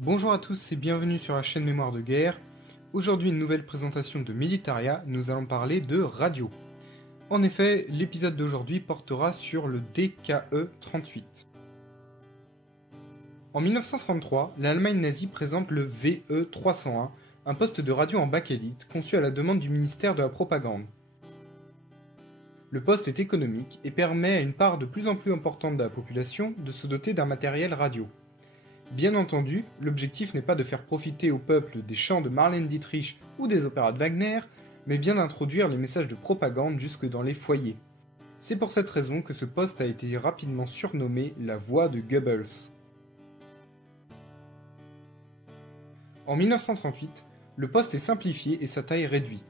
Bonjour à tous et bienvenue sur la chaîne Mémoire de guerre. Aujourd'hui une nouvelle présentation de Militaria, nous allons parler de radio. En effet, l'épisode d'aujourd'hui portera sur le DKE-38. En 1933, l'Allemagne nazie présente le VE-301, un poste de radio en bakélite conçu à la demande du ministère de la Propagande. Le poste est économique et permet à une part de plus en plus importante de la population de se doter d'un matériel radio. Bien entendu, l'objectif n'est pas de faire profiter au peuple des chants de Marlène Dietrich ou des opéras de Wagner, mais bien d'introduire les messages de propagande jusque dans les foyers. C'est pour cette raison que ce poste a été rapidement surnommé la voix de Goebbels. En 1938, le poste est simplifié et sa taille réduite.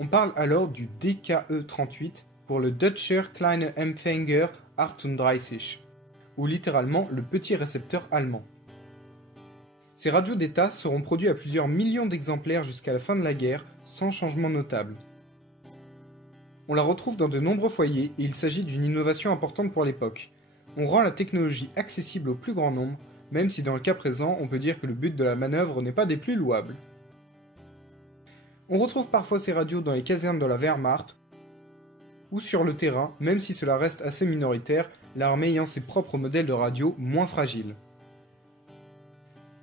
On parle alors du DKE-38 pour le Deutscher Kleine Empfänger 38, ou littéralement le petit récepteur allemand. Ces radios d'État seront produits à plusieurs millions d'exemplaires jusqu'à la fin de la guerre, sans changement notable. On la retrouve dans de nombreux foyers et il s'agit d'une innovation importante pour l'époque. On rend la technologie accessible au plus grand nombre, même si dans le cas présent, on peut dire que le but de la manœuvre n'est pas des plus louables. On retrouve parfois ces radios dans les casernes de la Wehrmacht ou sur le terrain, même si cela reste assez minoritaire, l'armée ayant ses propres modèles de radio moins fragiles.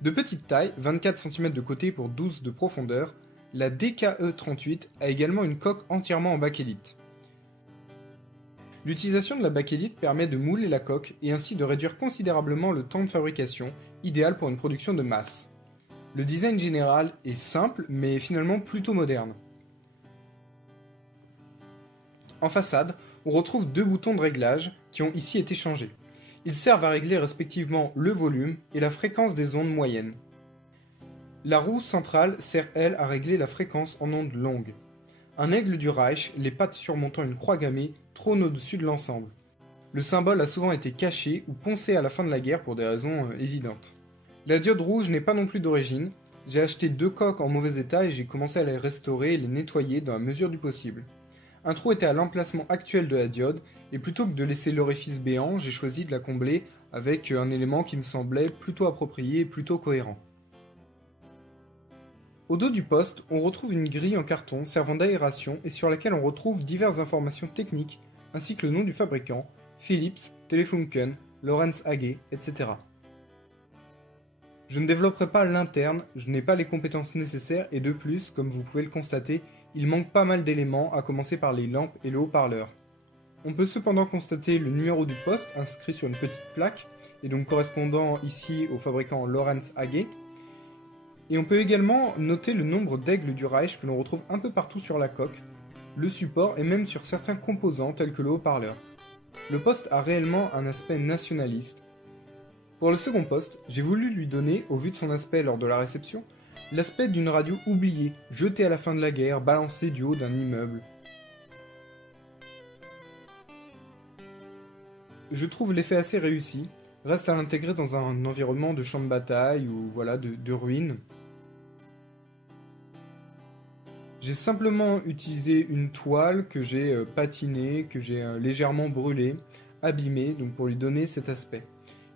De petite taille, 24 cm de côté pour 12 de profondeur, la DKE-38 a également une coque entièrement en bakélite. L'utilisation de la bakélite permet de mouler la coque et ainsi de réduire considérablement le temps de fabrication, idéal pour une production de masse. Le design général est simple mais finalement plutôt moderne. En façade, on retrouve deux boutons de réglage qui ont ici été changés. Ils servent à régler respectivement le volume et la fréquence des ondes moyennes. La roue centrale sert elle à régler la fréquence en ondes longues. Un aigle du Reich, les pattes surmontant une croix gammée, trône au-dessus de l'ensemble. Le symbole a souvent été caché ou poncé à la fin de la guerre pour des raisons évidentes. La diode rouge n'est pas non plus d'origine. J'ai acheté deux coques en mauvais état et j'ai commencé à les restaurer et les nettoyer dans la mesure du possible. Un trou était à l'emplacement actuel de la diode, et plutôt que de laisser l'orifice béant, j'ai choisi de la combler avec un élément qui me semblait plutôt approprié et plutôt cohérent. Au dos du poste, on retrouve une grille en carton servant d'aération et sur laquelle on retrouve diverses informations techniques, ainsi que le nom du fabricant, Philips, Telefunken, Lorenz AG, etc. Je ne développerai pas l'interne, je n'ai pas les compétences nécessaires et de plus, comme vous pouvez le constater, il manque pas mal d'éléments, à commencer par les lampes et le haut-parleur. On peut cependant constater le numéro du poste inscrit sur une petite plaque, et donc correspondant ici au fabricant Lorenz AG. Et on peut également noter le nombre d'aigles du Reich que l'on retrouve un peu partout sur la coque, le support et même sur certains composants tels que le haut-parleur. Le poste a réellement un aspect nationaliste. Pour le second poste, j'ai voulu lui donner, au vu de son aspect lors de la réception, l'aspect d'une radio oubliée, jetée à la fin de la guerre, balancée du haut d'un immeuble. Je trouve l'effet assez réussi, reste à l'intégrer dans un environnement de champ de bataille ou voilà, de ruines. J'ai simplement utilisé une toile que j'ai patinée, que j'ai légèrement brûlée, abîmée, donc pour lui donner cet aspect.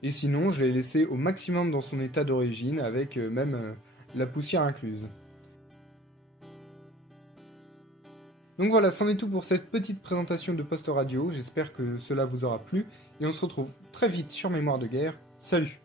Et sinon, je l'ai laissé au maximum dans son état d'origine, avec même la poussière incluse. Donc voilà, c'en est tout pour cette petite présentation de poste radio, j'espère que cela vous aura plu, et on se retrouve très vite sur Mémoire de guerre, salut!